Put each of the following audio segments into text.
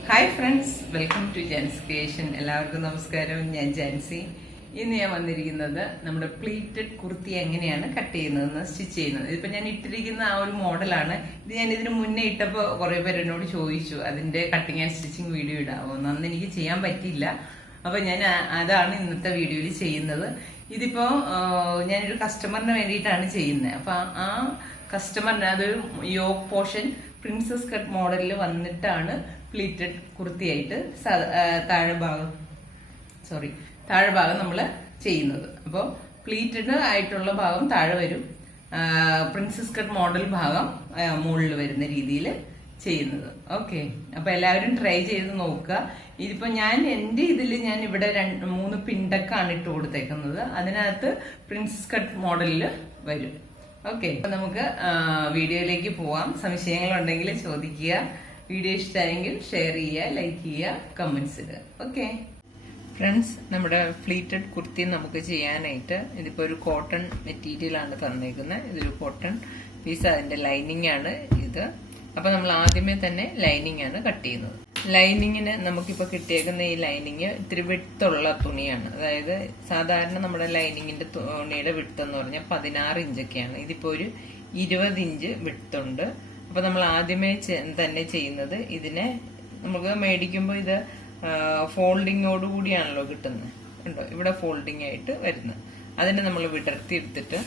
Hi friends, welcome to Jan's creation. എല്ലാവർക്കും നമസ്കാരം. ഞാൻ ജാൻസി. ഇന്ന് ഞാൻ വന്നിരിക്കുന്നത് നമ്മുടെ പ്ലീറ്റഡ് കുർത്തി എങ്ങനെയാണ് കട്ട് ചെയ്യുന്നതെന്ന് സ്റ്റിച്ച് ചെയ്യുന്നത്. ഇതിപ്പോ ഞാൻ ഇട്ടിരിക്കുന്ന ആ ഒരു മോഡലാണ്. ഇത് ഞാൻ ഇതിന് മുന്നേ ഇട്ടപ്പോൾ കുറെ പേര് എന്നോട് ചോദിച്ചു അതിന്റെ കട്ടിങ് ആൻഡ് സ്റ്റിച്ചിങ് വീഡിയോ ഇടാവോ. അന്ന് എനിക്ക് ചെയ്യാൻ പറ്റിയില്ല. അപ്പൊ ഞാൻ അതാണ് ഇന്നത്തെ വീഡിയോയിൽ ചെയ്യുന്നത്. ഇതിപ്പോ ഞാനൊരു കസ്റ്റമറിന് വേണ്ടിയിട്ടാണ് ചെയ്യുന്നത്. അപ്പൊ ആ കസ്റ്റമറിന് അതൊരു യോക്ക് പോർഷൻ പ്രിൻസസ് കട്ട് മോഡലിൽ വന്നിട്ടാണ് പ്ലീറ്റഡ് കുർത്തിയായിട്ട് താഴെ ഭാഗം നമ്മൾ ചെയ്യുന്നത്. അപ്പോൾ പ്ലീറ്റഡ് ആയിട്ടുള്ള ഭാഗം താഴെ വരും, പ്രിൻസസ് കട്ട് മോഡൽ ഭാഗം മുകളിൽ വരുന്ന രീതിയിൽ ചെയ്യുന്നത്. ഓക്കെ, അപ്പൊ എല്ലാവരും ട്രൈ ചെയ്ത് നോക്കുക. ഇതിപ്പോ ഞാൻ എന്റെ ഇതിൽ ഞാൻ ഇവിടെ 3 പിണ്ടക്കാണ് ഇട്ട് കൊടുത്തേക്കുന്നത്. അതിനകത്ത് പ്രിൻസസ് കട്ട് മോഡലിൽ വരും. ഓക്കെ, അപ്പൊ നമുക്ക് വീഡിയോയിലേക്ക് പോവാം. സംശയങ്ങളുണ്ടെങ്കിൽ ചോദിക്കുക. വീഡിയോ ഇഷ്ടമായെങ്കിൽ ഷെയർ ചെയ്യുക, ലൈക്ക് ചെയ്യുക, കമന്റ്സ് ഇടുക. ഓക്കെ ഫ്രണ്ട്സ്, നമ്മുടെ ഫ്ലീറ്റഡ് കുർത്തി നമുക്ക് ചെയ്യാനായിട്ട് ഇതിപ്പോ ഒരു കോട്ടൺ മെറ്റീരിയൽ ആണ് തന്നേക്കുന്നത്. ഇതൊരു കോട്ടൺ പീസ്, അതിന്റെ ലൈനിങ് ആണ് ഇത്. അപ്പൊ നമ്മൾ ആദ്യമേ തന്നെ ലൈനിങ് ആണ് കട്ട് ചെയ്യുന്നത്. ലൈനിങ്ങിന് നമുക്കിപ്പോ കിട്ടിയേക്കുന്ന ഈ ലൈനിങ് ഇത്തിരി വിട്ടുള്ള തുണിയാണ്. അതായത് സാധാരണ നമ്മുടെ ലൈനിങ്ങിന്റെ തുണിയുടെ വിട്ട് എന്ന് പറഞ്ഞാൽ 16 ഇഞ്ചൊക്കെയാണ്. ഇതിപ്പോ ഒരു 20 ഇഞ്ച് വിട്ടുണ്ട്. അപ്പൊ നമ്മൾ ആദ്യമേ തന്നെ ചെയ്യുന്നത്, ഇതിനെ നമുക്ക് മേടിക്കുമ്പോൾ ഇത് ഫോൾഡിങ്ങോട് കൂടിയാണല്ലോ കിട്ടുന്നത്. ഉണ്ടോ, ഇവിടെ ഫോൾഡിങ് ആയിട്ട് വരുന്നത്. അതിനെ നമ്മൾ വിടർത്തി എടുത്തിട്ട്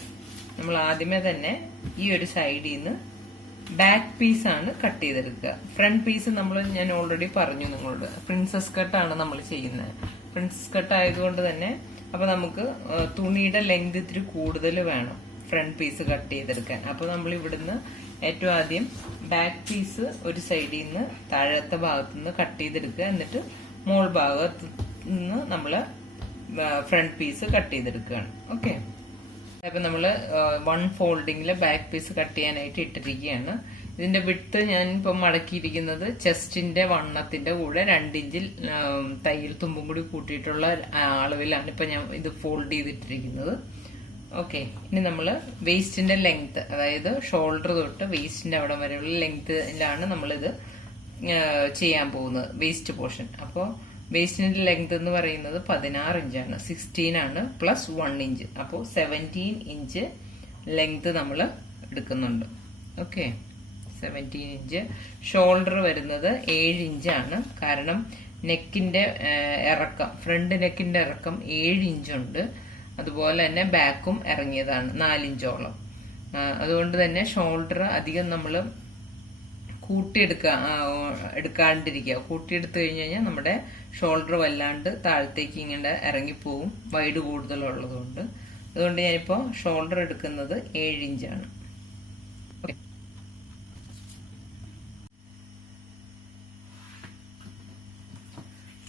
നമ്മൾ ആദ്യമേ തന്നെ ഈ ഒരു സൈഡിൽ നിന്ന് ബാക്ക് പീസ് ആണ് കട്ട് ചെയ്തെടുക്കുക. ഫ്രണ്ട് പീസ് ഞാൻ ഓൾറെഡി പറഞ്ഞു നിങ്ങളോട്, പ്രിൻസസ് കട്ടാണ് നമ്മൾ ചെയ്യുന്നത്. പ്രിൻസസ് കട്ട് ആയതുകൊണ്ട് തന്നെ അപ്പൊ നമുക്ക് തുണിയുടെ ലെങ്ത് ഇത്തിരി കൂടുതൽ വേണം ഫ്രണ്ട് പീസ് കട്ട് ചെയ്തെടുക്കാൻ. അപ്പൊ നമ്മൾ ഇവിടുന്ന് ഏറ്റവും ആദ്യം ബാക്ക് പീസ് ഒരു സൈഡിൽ നിന്ന് താഴത്തെ ഭാഗത്തു നിന്ന് കട്ട് ചെയ്തെടുക്കുക. എന്നിട്ട് മോൾ ഭാഗത്ത് നിന്ന് നമ്മള് ഫ്രണ്ട് പീസ് കട്ട് ചെയ്തെടുക്കുകയാണ്. ഓക്കെ, അപ്പൊ നമ്മള് 1 ഫോൾഡിങ്ങില് ബാക്ക് പീസ് കട്ട് ചെയ്യാനായിട്ട് ഇട്ടിരിക്കുകയാണ്. ഇതിന്റെ വിട്ട് ഞാൻ ഇപ്പൊ മടക്കിയിരിക്കുന്നത് ചെസ്റ്റിന്റെ വണ്ണത്തിന്റെ കൂടെ 2 ഇഞ്ചിൽ തയ്യൽ തുമ്പും കൂടി കൂട്ടിയിട്ടുള്ള അളവിലാണ് ഇപ്പൊ ഞാൻ ഇത് ഫോൾഡ് ചെയ്തിട്ടിരിക്കുന്നത്. ഓക്കെ, ഇനി നമ്മള് വേസ്റ്റിന്റെ ലെങ്ത്, അതായത് ഷോൾഡർ തൊട്ട് വേസ്റ്റിന്റെ അവിടെ വരെയുള്ള ലെങ്ത്തിലാണ് നമ്മളിത് ചെയ്യാൻ പോകുന്നത്, വേസ്റ്റ് പോർഷൻ. അപ്പോൾ വേസ്റ്റിന്റെ ലെങ്ത് എന്ന് പറയുന്നത് 16 ഇഞ്ചാണ്. 16 ആണ് പ്ലസ് 1 ഇഞ്ച്. അപ്പോൾ 17 ഇഞ്ച് ലെങ്ത് നമ്മൾ എടുക്കുന്നുണ്ട്. Okay, 17 inch. ഷോൾഡർ വരുന്നത് 7 ഇഞ്ചാണ്. കാരണം നെക്കിന്റെ ഇറക്കം, ഫ്രണ്ട് നെക്കിന്റെ ഇറക്കം 7 ഇഞ്ചുണ്ട്. അതുപോലെ തന്നെ ബാക്കും ഇറങ്ങിയതാണ് 4 ഇഞ്ചോളം. അതുകൊണ്ട് തന്നെ ഷോൾഡർ അധികം നമ്മൾ എടുക്കാണ്ടിരിക്കുക. കൂട്ടിയെടുത്തു കഴിഞ്ഞു കഴിഞ്ഞാൽ നമ്മുടെ ഷോൾഡർ വല്ലാണ്ട് താഴത്തേക്ക് ഇങ്ങനെ ഇറങ്ങിപ്പോവും, വൈഡ് കൂടുതലുള്ളതുകൊണ്ട്. അതുകൊണ്ട് ഞാനിപ്പോ ഷോൾഡർ എടുക്കുന്നത് 7 ഇഞ്ചാണ്.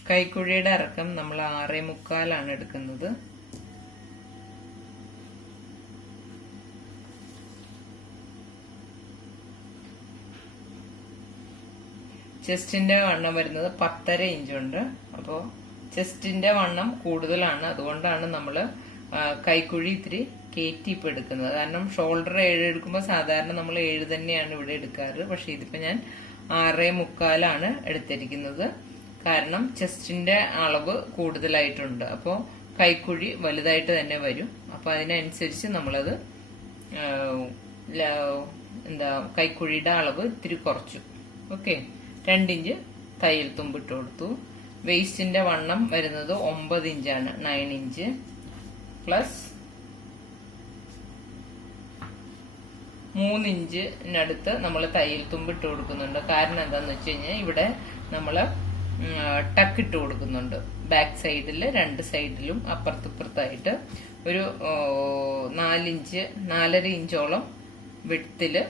കൈക്കുഴിയുടെ ഇറക്കം നമ്മൾ 6.25 എടുക്കുന്നത്. ചെസ്റ്റിന്റെ വണ്ണം വരുന്നത് 10.5 ഇഞ്ചുണ്ട്. അപ്പോൾ ചെസ്റ്റിന്റെ വണ്ണം കൂടുതലാണ്. അതുകൊണ്ടാണ് നമ്മൾ കൈക്കുഴി ഇത്തിരി കയറ്റി ഇപ്പൊ എടുക്കുന്നത്. കാരണം ഷോൾഡർ 7 എടുക്കുമ്പോൾ സാധാരണ നമ്മൾ 7 തന്നെയാണ് ഇവിടെ എടുക്കാറ്. പക്ഷെ ഇതിപ്പോ ഞാൻ 6.25 എടുത്തിരിക്കുന്നത്. കാരണം ചെസ്റ്റിന്റെ അളവ് കൂടുതലായിട്ടുണ്ട്. അപ്പോൾ കൈക്കുഴി വലുതായിട്ട് തന്നെ വരും. അപ്പൊ അതിനനുസരിച്ച് നമ്മളത് കൈക്കുഴിയുടെ അളവ് ഇത്തിരി കുറച്ചു. ഓക്കെ, 2 ഇഞ്ച് തയ്യൽ തുമ്പിട്ട് കൊടുത്തു. വേസ്റ്റിന്റെ വണ്ണം വരുന്നത് 9 ഇഞ്ചാണ്. 9 ഇഞ്ച് പ്ലസ് 3 ഇഞ്ചിനടുത്ത് നമ്മൾ തയ്യൽ തുമ്പിട്ട് കൊടുക്കുന്നുണ്ട്. കാരണം എന്താന്ന് വെച്ച് കഴിഞ്ഞാൽ ഇവിടെ നമ്മള് ടക്ക് ഇട്ട് കൊടുക്കുന്നുണ്ട്. ബാക്ക് സൈഡില് 2 സൈഡിലും അപ്പുറത്തിപ്പുറത്തായിട്ട് ഒരു 4 ഇഞ്ച് 4.5 ഇഞ്ചോളം വിഡ്ത്തില്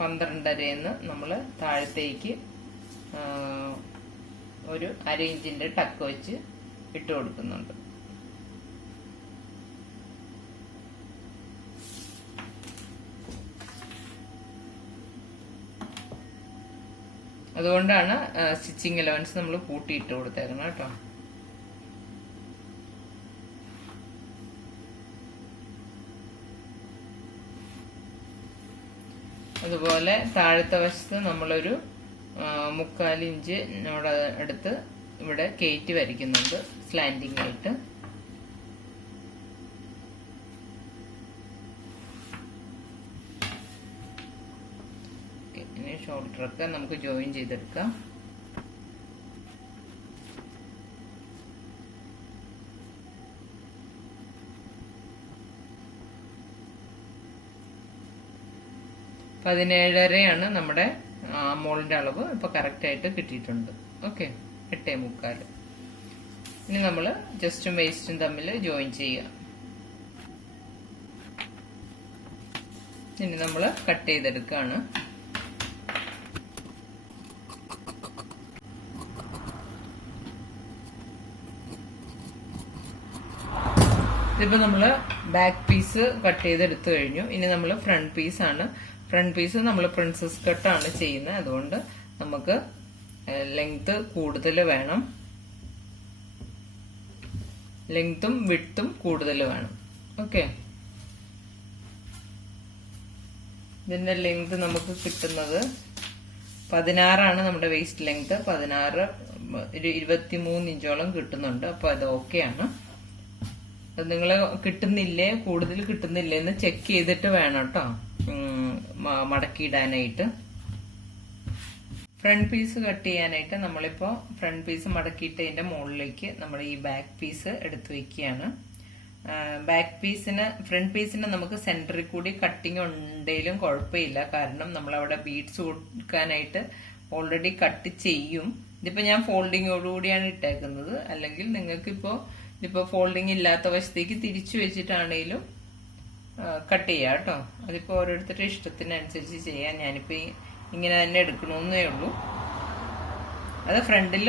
12.5 നമ്മൾ താഴത്തേക്ക് ഒരു 1/2 ഇഞ്ചിന്റെ ടക്ക് വെച്ച് ഇട്ട് കൊടുക്കുന്നുണ്ട്. അതുകൊണ്ടാണ് സ്റ്റിച്ചിങ് അലവൻസ് നമ്മൾ കൂട്ടിയിട്ട് കൊടുത്തേക്കണം കേട്ടോ. അതുപോലെ താഴത്തെ വശത്ത് നമ്മളൊരു 3/4 ഇഞ്ച് നമ്മുടെ അടുത്ത് ഇവിടെ കയറ്റി വരയ്ക്കുന്നുണ്ട് സ്ലാൻഡിങ് ആയിട്ട്. ഇനി ഷോൾഡറൊക്കെ നമുക്ക് ജോയിൻ ചെയ്തെടുക്കാം. പതിനേഴരയാണ് നമ്മുടെ മോളിന്റെ അളവ്. ഇപ്പൊ കറക്റ്റ് ആയിട്ട് കിട്ടിയിട്ടുണ്ട്. ഓക്കെ, 8.75. ഇനി നമ്മൾ ജസ്റ്റും വേസ്റ്റും തമ്മിൽ ജോയിൻ ചെയ്യുക. ഇനി നമ്മൾ കട്ട് ചെയ്തെടുക്കുകയാണ്. ഇതിപ്പോ നമ്മള് ബാക്ക് പീസ് കട്ട് ചെയ്തെടുത്തു കഴിഞ്ഞു. ഇനി നമ്മൾ ഫ്രണ്ട് പീസാണ്. ഫ്രണ്ട് പീസ് നമ്മൾ പ്രിൻസസ് കട്ടാണ് ചെയ്യുന്നത്. അതുകൊണ്ട് നമുക്ക് ലെങ്ത് കൂടുതൽ വേണം, ലെങ്ത്തും വിഡ്ത്തും കൂടുതൽ വേണം. ഓക്കെ, ഇതിന്റെ ലെങ്ത് നമുക്ക് കിട്ടുന്നത് 16 നമ്മുടെ വേസ്റ്റ് ലെങ്ത്. 16 23 ഇഞ്ചോളം കിട്ടുന്നുണ്ട്. അപ്പൊ അത് ഓക്കെയാണ്. നിങ്ങൾ കിട്ടുന്നില്ലേ, കൂടുതൽ കിട്ടുന്നില്ലേ എന്ന് ചെക്ക് ചെയ്തിട്ട് വേണം കേട്ടോ മടക്കിയിടാനായിട്ട്. ഫ്രണ്ട് പീസ് കട്ട് ചെയ്യാനായിട്ട് നമ്മളിപ്പോ ഫ്രണ്ട് പീസ് മടക്കിയിട്ടതിന്റെ മുകളിലേക്ക് നമ്മൾ ഈ ബാക്ക് പീസ് എടുത്തു വെക്കുകയാണ്. ബാക്ക് പീസിന് ഫ്രണ്ട് പീസിന് നമുക്ക് സെന്ററിൽ കൂടി കട്ടിങ് ഉണ്ടെങ്കിലും കുഴപ്പമില്ല. കാരണം നമ്മളവിടെ ബീഡ്സ് കൊടുക്കാനായിട്ട് ഓൾറെഡി കട്ട് ചെയ്യും. ഇതിപ്പോ ഞാൻ ഫോൾഡിങ്ങോടുകൂടിയാണ് ഇട്ടേക്കുന്നത്. അല്ലെങ്കിൽ നിങ്ങൾക്ക് ഇതിപ്പോ ഫോൾഡിങ് ഇല്ലാത്ത വശത്തേക്ക് തിരിച്ചു വെച്ചിട്ടാണേലും കട്ട് ചെയ്യാം കേട്ടോ. അതിപ്പോ ഓരോരുത്തരുടെ ഇഷ്ടത്തിനനുസരിച്ച് ചെയ്യാം. ഞാനിപ്പോ ഇങ്ങനെ തന്നെ എടുക്കണമെന്നേ ഉള്ളൂ. അത് ഫ്രണ്ടിൽ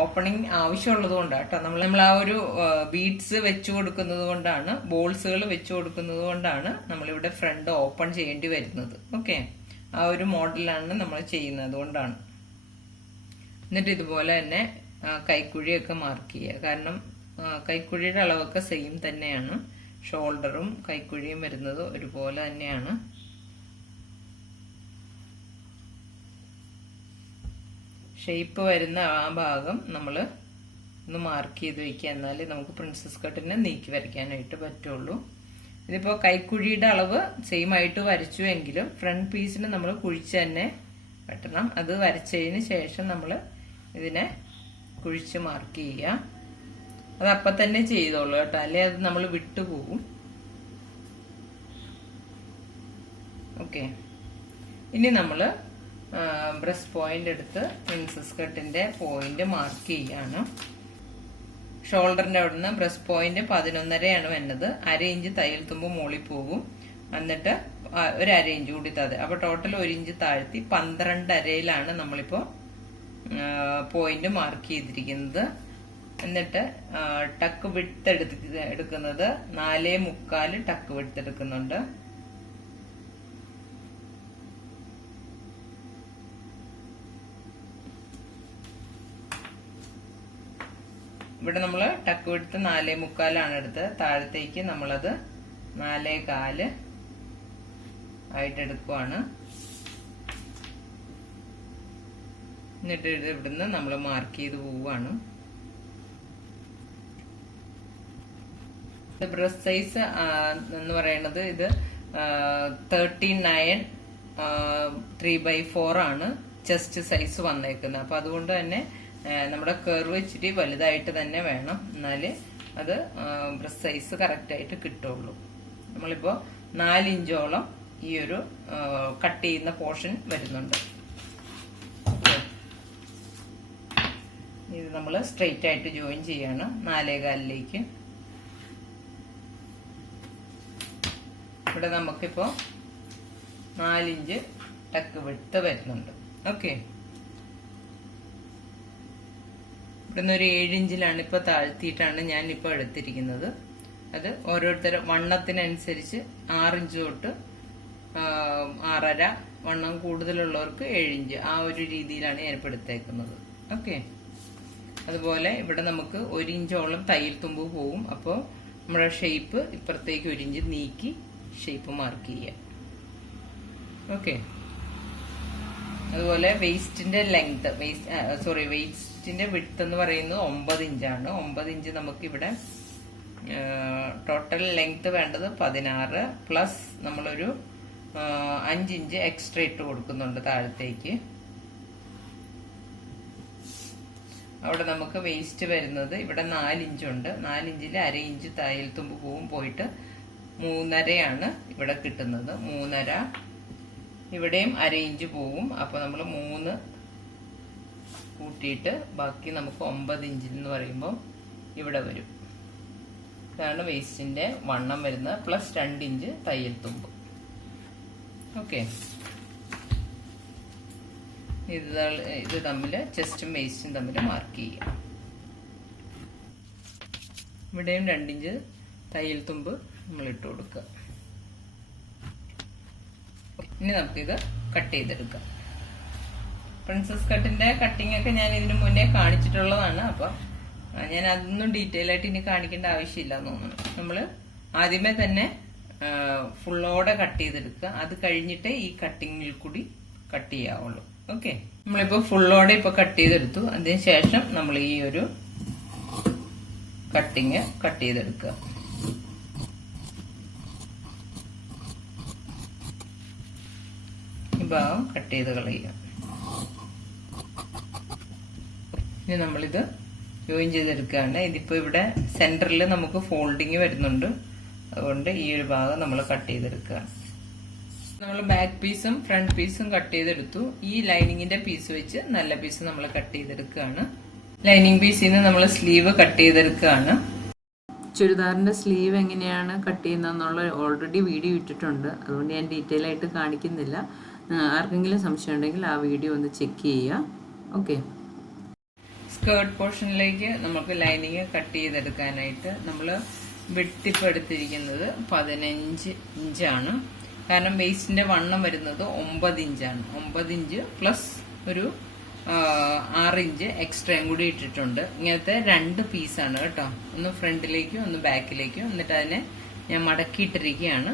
ഓപ്പണിങ് ആവശ്യമുള്ളത് കൊണ്ടാണ് കേട്ടോ. നമ്മൾ ആ ഒരു ബീഡ്സ് വെച്ചു കൊടുക്കുന്നത് കൊണ്ടാണ്, ബോൾസുകൾ വെച്ചു കൊടുക്കുന്നത് കൊണ്ടാണ് നമ്മളിവിടെ ഫ്രണ്ട് ഓപ്പൺ ചെയ്യേണ്ടി വരുന്നത്. ഓക്കെ, ആ ഒരു മോഡലാണ് നമ്മൾ ചെയ്യുന്നത്, അതുകൊണ്ടാണ്. എന്നിട്ട് ഇതുപോലെ തന്നെ കൈക്കുഴിയൊക്കെ മാർക്ക് ചെയ്യുക. കാരണം കൈക്കുഴിയുടെ അളവൊക്കെ സെയിം തന്നെയാണ്. ഷോൾഡറും കൈക്കുഴിയും വരുന്നത് ഒരുപോലെ തന്നെയാണ്. ഷേപ്പ് വരുന്ന ആ ഭാഗം നമ്മൾ ഒന്ന് മാർക്ക് ചെയ്ത് വെക്കുക. എന്നാലേ നമുക്ക് പ്രിൻസസ് കട്ടിനെ നീക്കി വരയ്ക്കാനായിട്ട് പറ്റുള്ളൂ. ഇതിപ്പോ കൈക്കുഴിയുടെ അളവ് സെയിം ആയിട്ട് വരച്ചു എങ്കിലും ഫ്രണ്ട് പീസിന് നമ്മൾ കുഴിച്ച് തന്നെ വെട്ടണം. അത് വരച്ചതിന് ശേഷം നമ്മൾ ഇതിനെ കുഴിച്ച് മാർക്ക് ചെയ്യുക. അത് അപ്പം തന്നെ ചെയ്തോളൂ കേട്ടോ, അല്ലെ അത് നമ്മൾ വിട്ടുപോകും. ഓക്കെ, ഇനി നമ്മൾ ബ്രസ്റ്റ് പോയിന്റ് എടുത്ത് പ്രിൻസസ് കട്ടിന്റെ പോയിന്റ് മാർക്ക് ചെയ്യാണ്. ഷോൾഡറിന്റെ അവിടുന്ന് ബ്രസ്റ്റ് പോയിന്റ് 11.5 വരുന്നത്. 1/2 ഇഞ്ച് തയ്യൽ തുമ്പ് മുകളിൽ പോകും. എന്നിട്ട് ഒരു 1/2 ഇഞ്ച് കൂടി താഴെ. അപ്പൊ ടോട്ടൽ 1 ഇഞ്ച് താഴ്ത്തി 12.5 നമ്മളിപ്പോ പോയിന്റ് മാർക്ക് ചെയ്തിരിക്കുന്നത്. എന്നിട്ട് ടക്ക് വിട്ട് എടുക്കുന്നത് 4.25 ടക്ക് വിട്ട് എടുക്കുന്നുണ്ട്. ഇവിടെ നമ്മൾ ടക്ക് വിട്ട് 4.25 എടുത്ത് താഴത്തേക്ക് നമ്മളത് 4.25 ആയിട്ട് എടുക്കുവാണ്. എന്നിട്ട് ഇവിടുന്ന് നമ്മൾ മാർക്ക് ചെയ്ത് പോവുകയാണ്. ബ്രസ്റ്റ് സൈസ് എന്ന് പറയുന്നത് ഇത് 39 3/4 ആണ് ചെസ്റ്റ് സൈസ് വന്നേക്കുന്നത്. അപ്പൊ അതുകൊണ്ട് തന്നെ നമ്മുടെ കർവ് ഇച്ചിരി വലുതായിട്ട് തന്നെ വേണം, എന്നാല് അത് ബ്രസ്റ്റ് സൈസ് കറക്റ്റ് ആയിട്ട് കിട്ടുള്ളൂ. നമ്മളിപ്പോ 4 ഇഞ്ചോളം ഈ ഒരു കട്ട് ചെയ്യുന്ന പോർഷൻ വരുന്നുണ്ട്. ഇത് നമ്മൾ സ്ട്രെയിറ്റ് ആയിട്ട് ജോയിൻ ചെയ്യാണ് 4.25. ഇവിടെ നമുക്കിപ്പോ 4 ഇഞ്ച് ടക്ക് വിട്ട് വരുന്നുണ്ട്. ഓക്കെ, ഇവിടുന്ന് ഒരു 7 ഇഞ്ചിലാണ് ഇപ്പൊ താഴ്ത്തിയിട്ടാണ് ഞാൻ ഇപ്പൊ എടുത്തിരിക്കുന്നത്. അത് ഓരോരുത്തരുടെ വണ്ണത്തിനനുസരിച്ച് 6 ഇഞ്ച് തൊട്ട് 6.5, വണ്ണം കൂടുതലുള്ളവർക്ക് 7 ഇഞ്ച്, ആ ഒരു രീതിയിലാണ് ഞാൻ ഇപ്പൊ എടുത്തേക്കുന്നത്. ഓക്കെ, അതുപോലെ ഇവിടെ നമുക്ക് 1 ഇഞ്ചോളം തയ്യൽ തുമ്പ് പോവും. അപ്പോൾ നമ്മുടെ ഷേപ്പ് ഇപ്പുറത്തേക്ക് 1 ഇഞ്ച് നീക്കി ഷേപ്പ് മാർക്ക് ചെയ്യാം. ഓക്കെ. അതുപോലെ വെയിസ്റ്റിന്റെ ലെങ്ത്, വെയിസ്റ്റിന്റെ വിഡ്ത്ത് എന്ന് പറയുന്നത് 9 ഇഞ്ചാണ്. 9 ഇഞ്ച് നമുക്ക് ഇവിടെ ടോട്ടൽ ലെങ്ത് വേണ്ടത് 16 പ്ലസ് നമ്മളൊരു 5 ഇഞ്ച് എക്സ്ട്രാ ഇട്ട് കൊടുക്കുന്നുണ്ട് താഴത്തേക്ക്. അവിടെ നമുക്ക് വേസ്റ്റ് വരുന്നത് ഇവിടെ 4 ഇഞ്ചുണ്ട്. 4 ഇഞ്ചിൽ 1/2 ഇഞ്ച് തയ്യൽ തുമ്പ് പൂവും പോയിട്ട് 3.5 ഇവിടെ കിട്ടുന്നത്. 3.5 ഇവിടെയും 1/2 ഇഞ്ച് പോവും. അപ്പൊ നമ്മൾ 3 കൂട്ടിയിട്ട് ബാക്കി നമുക്ക് 9 ഇഞ്ചിൽ എന്ന് പറയുമ്പോൾ ഇവിടെ വരും. ഇതാണ് വേസ്റ്റിന്റെ വണ്ണം വരുന്നത്. പ്ലസ് 2 ഇഞ്ച് തയ്യൽ തുമ്പ്. ഓക്കെ. ഇത് തമ്മിൽ ചെസ്റ്റും വേസ്റ്റും തമ്മിൽ മാർക്ക് ചെയ്യാം. ഇവിടെയും 2 ഇഞ്ച് തയ്യൽ തുമ്പ് നമ്മൾ ഇട്ട് കൊടുക്കുക. ഇനി നമുക്കിത് കട്ട് ചെയ്തെടുക്കാം. പ്രിൻസസ് കട്ടിന്റെ കട്ടിംഗ് ഒക്കെ ഞാൻ ഇതിനു മുന്നേ കാണിച്ചിട്ടുള്ളതാണ്. അപ്പൊ ഞാൻ അതൊന്നും ഡീറ്റെയിൽ ആയിട്ട് ഇനി കാണിക്കേണ്ട ആവശ്യമില്ല എന്ന് തോന്നുന്നു. നമ്മള് ആദ്യമേ തന്നെ ഫുള്ളോടെ കട്ട് ചെയ്തെടുക്കുക. അത് കഴിഞ്ഞിട്ട് ഈ കട്ടിങ്ങിൽ കൂടി കട്ട് ചെയ്യാവുള്ളൂ. ഓക്കെ. നമ്മളിപ്പോ ഫുള്ളോടെ ഇപ്പൊ കട്ട് ചെയ്തെടുത്തു. അതിനുശേഷം നമ്മൾ ഈ ഒരു കട്ടിങ് കട്ട് ചെയ്തെടുക്കുക. ഈ ഭാഗം കട്ട് ചെയ്ത് കളയുക. ഇനി നമ്മളിത് ജോയിൻ ചെയ്തെടുക്കുകയാണ്. ഇതിപ്പോ ഇവിടെ സെന്ററിൽ നമുക്ക് ഫോൾഡിങ് വരുന്നുണ്ട്. അതുകൊണ്ട് ഈ ഒരു ഭാഗം നമ്മൾ കട്ട് ചെയ്തെടുക്കുക. നമ്മൾ ബാക്ക് പീസും ഫ്രണ്ട് പീസും കട്ട് ചെയ്തെടുത്തു. ഈ ലൈനിങ്ങിന്റെ പീസ് വെച്ച് നല്ല പീസ് നമ്മൾ കട്ട് ചെയ്തെടുക്കുകയാണ്. ലൈനിങ് പീസിൽ നിന്ന് നമ്മൾ സ്ലീവ് കട്ട് ചെയ്തെടുക്കുകയാണ്. ചുരിദാറിന്റെ സ്ലീവ് എങ്ങനെയാണ് കട്ട് ചെയ്യുന്നതെന്നുള്ള ഓൾറെഡി വീഡിയോ ഇട്ടിട്ടുണ്ട്. അതുകൊണ്ട് ഞാൻ ഡീറ്റെയിൽ ആയിട്ട് കാണിക്കുന്നില്ല. ആർക്കെങ്കിലും സംശയം ഉണ്ടെങ്കിൽ ആ വീഡിയോ ഒന്ന് ചെക്ക് ചെയ്യുക. ഓക്കെ. സ്കേർട്ട് പോർഷനിലേക്ക് നമുക്ക് ലൈനിങ് കട്ട് ചെയ്തെടുക്കാനായിട്ട് നമ്മൾ വിഡ്ത്ത് എടുത്തിരിക്കുന്നത് 15 ഇഞ്ചാണ്. കാരണം വേസ്റ്റിന്റെ വണ്ണം വരുന്നത് 9 ഇഞ്ചാണ്. 9 ഇഞ്ച് പ്ലസ് ഒരു 6 ഇഞ്ച് എക്സ്ട്രയും കൂടി ഇട്ടിട്ടുണ്ട്. ഇങ്ങനത്തെ 2 പീസാണ് കേട്ടോ. ഒന്ന് ഫ്രണ്ടിലേക്കും ഒന്ന് ബാക്കിലേക്കും. എന്നിട്ട് അതിനെ ഞാൻ മടക്കിയിട്ടിരിക്കുകയാണ്.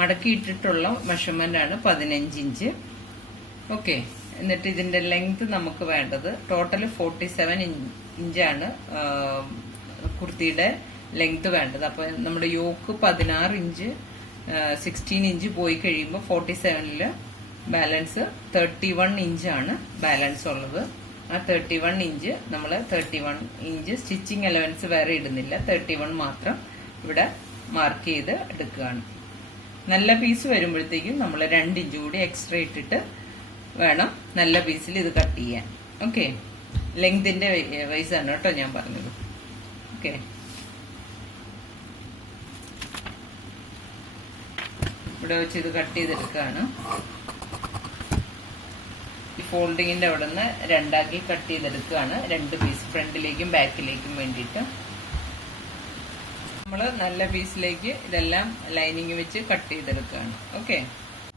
മടക്കിയിട്ടിട്ടുള്ള മെഷർമെന്റ് ആണ് 15 ഇഞ്ച്. ഓക്കെ. എന്നിട്ട് ഇതിന്റെ ലെങ്ത് നമുക്ക് വേണ്ടത് ടോട്ടൽ 47 ഇഞ്ചാണ് കുർത്തിയുടെ ലെങ്ത് വേണ്ടത്. അപ്പൊ നമ്മുടെ യോക്ക് 16 ഇഞ്ച് 16 ഇഞ്ച് പോയി കഴിയുമ്പോൾ 47-ല് ബാലൻസ് 31 ഇഞ്ചാണ് ബാലൻസ് ഉള്ളത്. ആ 31 ഇഞ്ച് നമ്മൾ 31 ഇഞ്ച് സ്റ്റിച്ചിങ് അലവൻസ് വേറെ ഇടുന്നില്ല. 31 മാത്രം ഇവിടെ മാർക്ക് ചെയ്ത് എടുക്കുകയാണ്. നല്ല പീസ് വരുമ്പോഴത്തേക്കും നമ്മൾ 2 ഇഞ്ച് കൂടി എക്സ്ട്രാ ഇട്ടിട്ട് വേണം നല്ല പീസിൽ ഇത് കട്ട് ചെയ്യാൻ. ഓക്കെ. ലെങ്തിന്റെ വൈസാണ് കേട്ടോ ഞാൻ പറഞ്ഞത്. ഓക്കെ. ഇവിടെ വെച്ച് ഇത് കട്ട് ചെയ്തെടുക്കുകയാണ്. ഈ ഫോൾഡിങ്ങിന്റെ അവിടെ നിന്ന് 2 കട്ട് ചെയ്തെടുക്കുകയാണ്. 2 പീസ് ഫ്രണ്ടിലേക്കും ബാക്കിലേക്കും വേണ്ടിയിട്ട്. നമ്മൾ നല്ല പീസിലേക്ക് ഇതെല്ലാം ലൈനിങ് വെച്ച് കട്ട് ചെയ്തെടുക്കുകയാണ്. ഓക്കെ.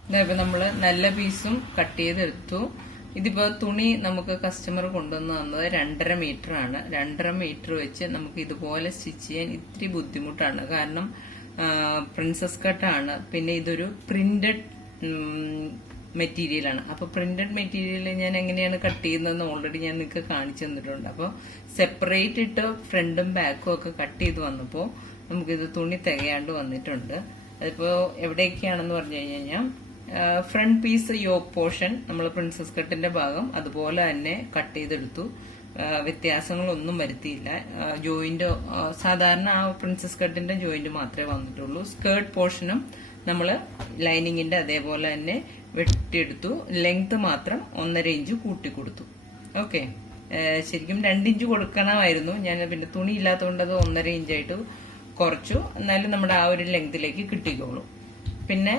ഇതായപ്പോ നമ്മള് നല്ല പീസും കട്ട് ചെയ്തെടുത്തു. ഇതിപ്പോ തുണി നമുക്ക് കസ്റ്റമർ കൊണ്ടുവന്ന് തന്നത് 2.5 മീറ്റർ ആണ്. 2.5 മീറ്റർ വെച്ച് നമുക്ക് ഇതുപോലെ സ്റ്റിച്ച് ചെയ്യാൻ ഇത്തിരി ബുദ്ധിമുട്ടാണ്. കാരണം പ്രിൻസസ് കട്ടാണ്. പിന്നെ ഇതൊരു പ്രിന്റഡ് മെറ്റീരിയൽ ആണ്. അപ്പൊ പ്രിന്റഡ് മെറ്റീരിയൽ ഞാൻ എങ്ങനെയാണ് കട്ട് ചെയ്യുന്നതെന്ന് ഓൾറെഡി ഞാൻ നിങ്ങൾക്ക് കാണിച്ചു തന്നിട്ടുണ്ട്. അപ്പൊ സെപ്പറേറ്റ് ഇട്ട് ഫ്രണ്ടും ബാക്കും ഒക്കെ കട്ട് ചെയ്ത് വന്നപ്പോ നമുക്കിത് തുണി തികയാണ്ട് വന്നിട്ടുണ്ട്. അതിപ്പോ എവിടെയൊക്കെയാണെന്ന് പറഞ്ഞു കഴിഞ്ഞാൽ ഫ്രണ്ട് പീസ് യോക്ക് പോർഷൻ നമ്മൾ പ്രിൻസസ് കട്ടിന്റെ ഭാഗം അതുപോലെ തന്നെ കട്ട് ചെയ്തെടുത്തു. വ്യത്യാസങ്ങളൊന്നും വരുത്തിയില്ല. ജോയിന്റ് സാധാരണ ആ പ്രിൻസസ് കട്ടിന്റെ ജോയിന്റ് മാത്രമേ വന്നിട്ടുള്ളൂ. സ്കേർട്ട് പോർഷനും നമ്മൾ ലൈനിങ്ങിന്റെ അതേപോലെ തന്നെ വെട്ടിയെടുത്തു. ലെങ്ത് മാത്രം 1.5 ഇഞ്ച് കൂട്ടിക്കൊടുത്തു. ഓക്കെ. ശരിക്കും 2 ഇഞ്ച് കൊടുക്കണമായിരുന്നു. ഞാൻ പിന്നെ തുണി ഇല്ലാത്തതുകൊണ്ട് അത് 1.5 ഇഞ്ചായിട്ട് കുറച്ചു. എന്നാലും നമ്മുടെ ആ ഒരു ലെങ്തിലേക്ക് കിട്ടിക്കോളൂ. പിന്നെ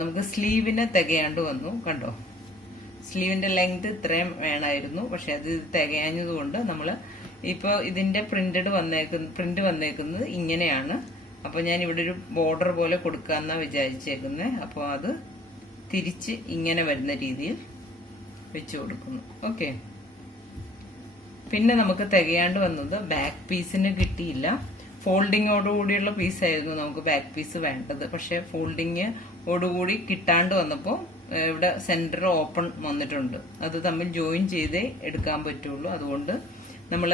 നമുക്ക് സ്ലീവിന് തികയാണ്ട് വന്നു. കണ്ടോ, സ്ലീവിന്റെ ലെങ്ത് ഇത്രയും വേണമായിരുന്നു. പക്ഷെ അത് തികയാഞ്ഞതുകൊണ്ട് നമ്മൾ ഇപ്പൊ ഇതിന്റെ പ്രിന്റ് വന്നേക്കുന്നത് ഇങ്ങനെയാണ്. അപ്പൊ ഞാൻ ഇവിടെ ഒരു ബോർഡർ പോലെ കൊടുക്കാന്നാ വിചാരിച്ചേക്കുന്നത്. അപ്പൊ അത് തിരിച്ച് ഇങ്ങനെ വരുന്ന രീതിയിൽ വെച്ചു കൊടുക്കുന്നു. ഓക്കെ. പിന്നെ നമുക്ക് തികയാണ്ട് വന്നത് ബാക്ക് പീസിന് കിട്ടിയില്ല. ഫോൾഡിങ്ങോടുകൂടിയുള്ള പീസായിരുന്നു നമുക്ക് ബാക്ക് പീസ് വേണ്ടത്. പക്ഷെ ഫോൾഡിങ്ങോടുകൂടി കിട്ടാണ്ട് വന്നപ്പോൾ ഇവിടെ സെന്റർ ഓപ്പൺ വന്നിട്ടുണ്ട്. അത് തമ്മിൽ ജോയിൻ ചെയ്തേ എടുക്കാൻ പറ്റുള്ളൂ. അതുകൊണ്ട് നമ്മൾ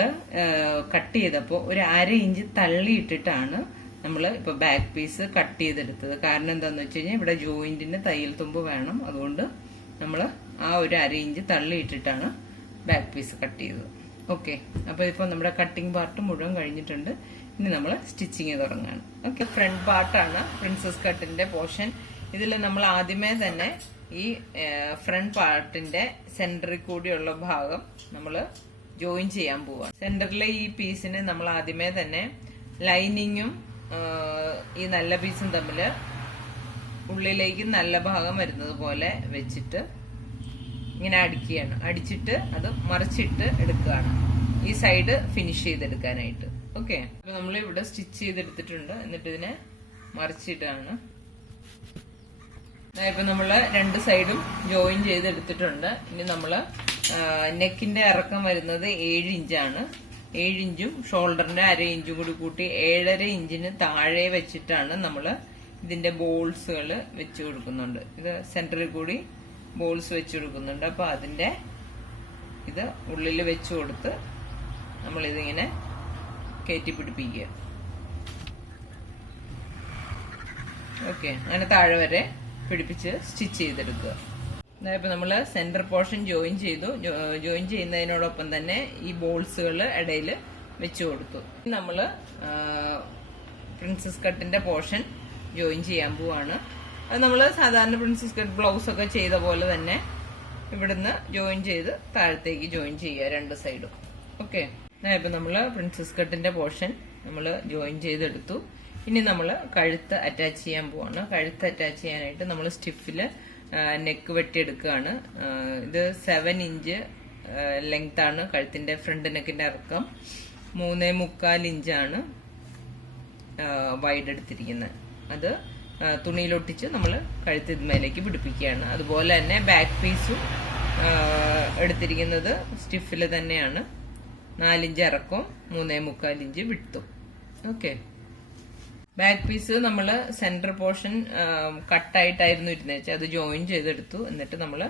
കട്ട് ചെയ്തപ്പോൾ ഒരു 1/2 ഇഞ്ച് തള്ളിയിട്ടിട്ടാണ് നമ്മൾ ഇപ്പൊ ബാക്ക് പീസ് കട്ട് ചെയ്തെടുത്തത്. കാരണം എന്താന്ന് വെച്ച് കഴിഞ്ഞാൽ ഇവിടെ ജോയിന്റിന് തയ്യൽ തുമ്പ് വേണം. അതുകൊണ്ട് നമ്മൾ ആ ഒരു 1/2 ഇഞ്ച് തള്ളിയിട്ടിട്ടാണ് ബാക്ക് പീസ് കട്ട് ചെയ്തത്. ഓക്കെ, അപ്പൊ ഇപ്പൊ നമ്മുടെ കട്ടിംഗ് പാർട്ട് മുഴുവൻ കഴിഞ്ഞിട്ടുണ്ട്. ഇനി നമ്മൾ സ്റ്റിച്ചിങ് തുടങ്ങാണ്. ഓക്കെ, ഫ്രണ്ട് പാർട്ടാണ് പ്രിൻസസ് കട്ടിന്റെ പോർഷൻ. ഇതിൽ നമ്മൾ ആദ്യമേ തന്നെ ഈ ഫ്രണ്ട് പാർട്ടിന്റെ സെന്ററിൽ കൂടിയുള്ള ഭാഗം നമ്മൾ ജോയിൻ ചെയ്യാൻ പോവാണ്. സെന്ററിലെ ഈ പീസിന് നമ്മൾ ആദ്യമേ തന്നെ ലൈനിങ്ങും ഈ നല്ല പീസും തമ്മിൽ ഉള്ളിലേക്ക് നല്ല ഭാഗം വരുന്നത് പോലെ വെച്ചിട്ട് ഇങ്ങനെ അടിക്കുകയാണ്. അടിച്ചിട്ട് അത് മറിച്ചിട്ട് എടുക്കുകയാണ് ഈ സൈഡ് ഫിനിഷ് ചെയ്തെടുക്കാനായിട്ട്. ഓക്കെ, അപ്പൊ നമ്മൾ ഇവിടെ സ്റ്റിച്ച് ചെയ്തെടുത്തിട്ടുണ്ട്. എന്നിട്ട് ഇതിനെ മറിച്ചിട്ടാണ്. ഇപ്പൊ നമ്മള് 2 സൈഡും ജോയിൻ ചെയ്തെടുത്തിട്ടുണ്ട്. ഇനി നമ്മള് നെക്കിന്റെ ഇറക്കം വരുന്നത് 7 ഇഞ്ചാണ്. 7 ഇഞ്ചും ഷോൾഡറിന്റെ 1/2 ഇഞ്ചും കൂടി കൂട്ടി 7.5 ഇഞ്ചിന് താഴെ വെച്ചിട്ടാണ് നമ്മള് ഇതിന്റെ ബോൾസുകൾ വെച്ച് കൊടുക്കുന്നുണ്ട്. ഇത് സെന്ററിൽ കൂടി ബോൾസ് വെച്ച് കൊടുക്കുന്നുണ്ട്. അപ്പൊ അതിന്റെ ഇത് ഉള്ളിൽ വെച്ച് കൊടുത്ത് നമ്മളിതിങ്ങനെ കയറ്റി പിടിപ്പിക്കുക. ഓക്കെ, അങ്ങനെ താഴെ വരെ പിടിപ്പിച്ച് സ്റ്റിച്ച് ചെയ്തെടുക്കുക. ഇപ്പൊ നമ്മള് സെന്റർ പോർഷൻ ജോയിൻ ചെയ്തു. ജോയിൻ ചെയ്യുന്നതിനോടൊപ്പം തന്നെ ഈ ബോൾസുകൾ ഇടയിൽ വെച്ചു കൊടുത്തു. നമ്മള് പ്രിൻസസ് കട്ടിന്റെ പോർഷൻ ജോയിൻ ചെയ്യാൻ പോവാണ്. അത് നമ്മള് സാധാരണ പ്രിൻസസ് കട്ട് ബ്ലൗസ് ഒക്കെ ചെയ്ത പോലെ തന്നെ ഇവിടുന്ന് ജോയിൻ ചെയ്ത് താഴത്തേക്ക് ജോയിൻ ചെയ്യുക 2 സൈഡും. ഓക്കെ, ഇപ്പൊ നമ്മള് പ്രിൻസസ് കട്ടിന്റെ പോർഷൻ നമ്മള് ജോയിൻ ചെയ്തെടുത്തു. ഇനി നമ്മൾ കഴുത്ത് അറ്റാച്ച് ചെയ്യാൻ പോവാണ്. കഴുത്ത് അറ്റാച്ച് ചെയ്യാനായിട്ട് നമ്മൾ സ്റ്റിഫില് നെക്ക് വെട്ടിയെടുക്കുകയാണ്. ഇത് 7 ഇഞ്ച് ലെങ്ത് ആണ് കഴുത്തിന്റെ ഫ്രണ്ട് നെക്കിന്റെ ഇറക്കം. 3.25 ഇഞ്ചാണ് വൈഡ് എടുത്തിരിക്കുന്നത്. അത് തുണിയിലൊട്ടിച്ച് നമ്മൾ കഴുത്ത് ഇതുമേലേക്ക് പിടിപ്പിക്കുകയാണ്. അതുപോലെ തന്നെ ബാക്ക് പീസും എടുത്തിരിക്കുന്നത് സ്റ്റിഫില് തന്നെയാണ്. 4 ഇഞ്ച് ഇറക്കവും 3.25 ഇഞ്ച് വിട്ടും. ഓക്കെ, ബാക്ക് പീസ് നമ്മൾ സെന്റർ പോർഷൻ കട്ടായിട്ടായിരുന്നു ഇരുന്ന് വെച്ചാൽ അത് ജോയിൻ ചെയ്തെടുത്തു. എന്നിട്ട് നമ്മൾ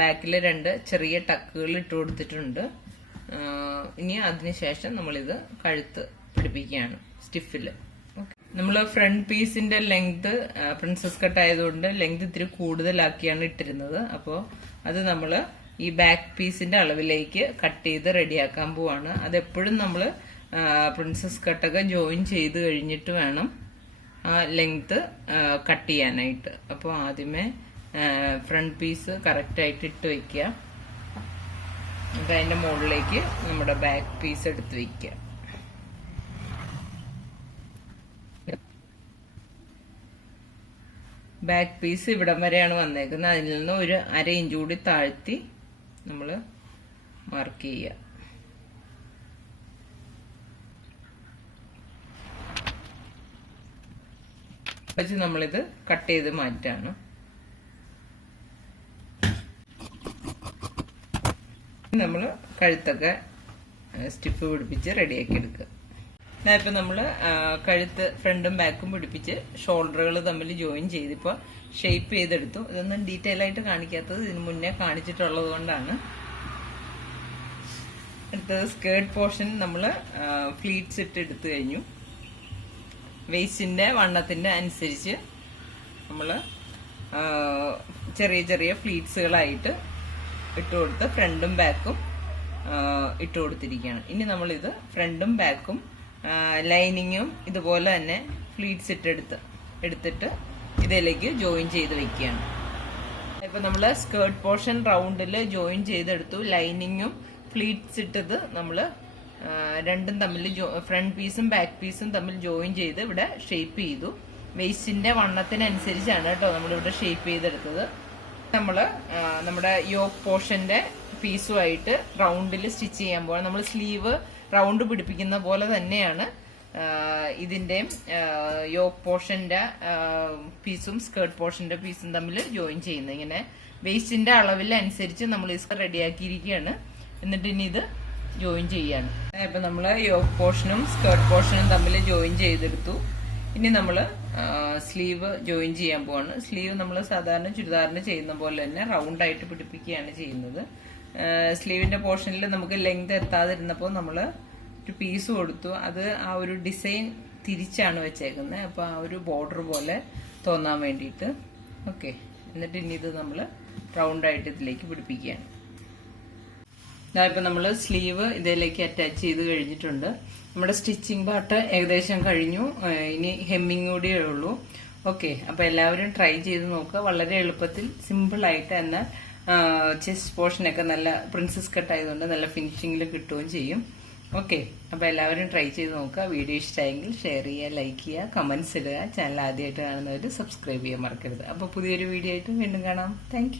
ബാക്കിൽ 2 ചെറിയ ടക്കുകൾ ഇട്ട് കൊടുത്തിട്ടുണ്ട്. ഇനി അതിനുശേഷം നമ്മളിത് കഴുത്ത് പിടിപ്പിക്കുകയാണ് സ്റ്റിഫില്. നമ്മൾ ഫ്രണ്ട് പീസിന്റെ ലെങ്ത് പ്രിൻസസ് കട്ട് ആയതുകൊണ്ട് ലെങ്ത് ഇത്തിരി കൂടുതലാക്കിയാണ് ഇട്ടിരുന്നത്. അപ്പോൾ അത് നമ്മൾ ഈ ബാക്ക് പീസിന്റെ അളവിലേക്ക് കട്ട് ചെയ്ത് റെഡിയാക്കാൻ പോവാണ്. അതെപ്പോഴും നമ്മൾ പ്രിൻസസ് കട്ടൊക്കെ ജോയിൻ ചെയ്ത് കഴിഞ്ഞിട്ട് വേണം ആ ലെങ്ത് കട്ട് ചെയ്യാനായിട്ട്. അപ്പോൾ ആദ്യമേ ഫ്രണ്ട് പീസ് കറക്റ്റായിട്ട് ഇട്ട് വെക്കുക. എന്നിട്ട് അതിന്റെ മുകളിലേക്ക് നമ്മുടെ ബാക്ക് പീസ് എടുത്ത് വെക്കുക. ബാക്ക് പീസ് ഇവിടം വരെയാണ് വന്നേക്കുന്നത്. അതിൽ നിന്ന് ഒരു 1/2 ഇഞ്ച് കൂടി താഴ്ത്തി നമ്മൾ മാർക്ക് ചെയ്യുക. വെച്ച് നമ്മളിത് കട്ട് ചെയ്ത് മാറ്റാണ്. നമ്മൾ കഴുത്തൊക്കെ സ്റ്റിഫ് പിടിപ്പിച്ച് റെഡിയാക്കി എടുക്കുക. ഇപ്പൊ നമ്മള് കഴുത്ത് ഫ്രണ്ടും ബാക്കും പിടിപ്പിച്ച് ഷോൾഡറുകൾ തമ്മിൽ ജോയിൻ ചെയ്ത് ഇപ്പൊ ഷേപ്പ് ചെയ്തെടുത്തു. ഇതൊന്നും ഡീറ്റെയിൽ ആയിട്ട് കാണിക്കാത്തത് ഇതിനു മുന്നേ കാണിച്ചിട്ടുള്ളത് കൊണ്ടാണ്. അടുത്തത് സ്കേർട്ട് പോർഷൻ നമ്മള് ഫ്ലീറ്റ്സ് ഇട്ട് എടുത്തു കഴിഞ്ഞു. വേസ്റ്റിന്റെ വണ്ണത്തിന്റെ അനുസരിച്ച് നമ്മൾ ചെറിയ ചെറിയ ഫ്ലീറ്റ്സുകളായിട്ട് ഇട്ടുകൊടുത്ത് ഫ്രണ്ടും ബാക്കും ഇട്ടുകൊടുത്തിരിക്കുകയാണ്. ഇനി നമ്മളിത് ഫ്രണ്ടും ബാക്കും ലൈനിങ്ങും ഇതുപോലെ തന്നെ ഫ്ലീറ്റ്സ് എടുത്തിട്ട് ഇതിലേക്ക് ജോയിൻ ചെയ്ത് വെക്കുകയാണ്. ഇപ്പൊ നമ്മൾ സ്കേർട്ട് പോർഷൻ റൗണ്ടിൽ ജോയിൻ ചെയ്തെടുത്തു. ലൈനിങ്ങും ഫ്ലീറ്റ്സ് ഇട്ടത് നമ്മൾ രണ്ടും തമ്മിൽ ഫ്രണ്ട് പീസും ബാക്ക് പീസും തമ്മിൽ ജോയിൻ ചെയ്ത് ഇവിടെ ഷേപ്പ് ചെയ്തു. വേസ്റ്റിന്റെ വണ്ണത്തിനനുസരിച്ചാണ് കേട്ടോ നമ്മളിവിടെ ഷേപ്പ് ചെയ്തെടുത്തത്. നമ്മള് നമ്മുടെ യോക്ക് പോർഷന്റെ പീസുമായിട്ട് റൗണ്ടിൽ സ്റ്റിച്ച് ചെയ്യാൻ പോവാണ്. നമ്മൾ സ്ലീവ് റൗണ്ട് പിടിപ്പിക്കുന്ന പോലെ തന്നെയാണ് ഇതിന്റെ യോക്ക് പോർഷന്റെ പീസും സ്കേർട്ട് പോർഷന്റെ പീസും തമ്മിൽ ജോയിൻ ചെയ്യുന്നത്. ഇങ്ങനെ വേസ്റ്റിന്റെ അളവിൽ അനുസരിച്ച് നമ്മൾ ഇത് റെഡിയാക്കിയിരിക്കുകയാണ്. എന്നിട്ട് ഇനി ഇത് ജോയിൻ ചെയ്യാണ്. ഇപ്പൊ നമ്മള് യോക്ക് പോർഷനും സ്കേർട്ട് പോർഷനും തമ്മിൽ ജോയിൻ ചെയ്തെടുത്തു. ഇനി നമ്മൾ സ്ലീവ് ജോയിൻ ചെയ്യാൻ പോവാണ്. സ്ലീവ് നമ്മൾ സാധാരണ ചുരിദാറിന് ചെയ്യുന്ന പോലെ തന്നെ റൗണ്ട് ആയിട്ട് പിടിപ്പിക്കുകയാണ് ചെയ്യുന്നത്. സ്ലീവിന്റെ പോർഷനിൽ നമുക്ക് ലെങ്ത് എത്താതിരുന്നപ്പോൾ നമ്മൾ ഒരു പീസ് കൊടുത്തു. അത് ആ ഒരു ഡിസൈൻ തിരിച്ചാണ് വെച്ചേക്കുന്നത്. അപ്പോൾ ആ ഒരു ബോർഡർ പോലെ തോന്നാൻ വേണ്ടിയിട്ട്. ഓക്കെ, എന്നിട്ട് ഇനി ഇത് നമ്മൾ റൗണ്ടായിട്ട് ഇതിലേക്ക് പിടിപ്പിക്കുകയാണ്. ഇതായപ്പോൾ നമ്മൾ സ്ലീവ് ഇതിലേക്ക് അറ്റാച്ച് ചെയ്ത് കഴിഞ്ഞിട്ടുണ്ട്. നമ്മുടെ സ്റ്റിച്ചിങ് പാർട്ട് ഏകദേശം കഴിഞ്ഞു. ഇനി ഹെമ്മിങ് കൂടിയേ ഉള്ളൂ. ഓക്കെ, അപ്പോൾ എല്ലാവരും ട്രൈ ചെയ്ത് നോക്കുക. വളരെ എളുപ്പത്തിൽ സിമ്പിളായിട്ട് എന്നാൽ ചെസ്റ്റ് പോർഷനൊക്കെ നല്ല പ്രിൻസസ് കട്ട് ആയതുകൊണ്ട് നല്ല ഫിനിഷിങ്ങിൽ കിട്ടുകയും ചെയ്യും. ഓക്കെ, അപ്പോൾ എല്ലാവരും ട്രൈ ചെയ്ത് നോക്കുക. വീഡിയോ ഇഷ്ടമായെങ്കിൽ ഷെയർ ചെയ്യുക, ലൈക്ക് ചെയ്യുക, കമൻസ് ഇടുക. ചാനൽ ആദ്യമായിട്ട് കാണുന്നവർ സബ്സ്ക്രൈബ് ചെയ്യാൻ മറക്കരുത്. അപ്പോൾ പുതിയൊരു വീഡിയോ ആയിട്ട് വീണ്ടും കാണാം. താങ്ക്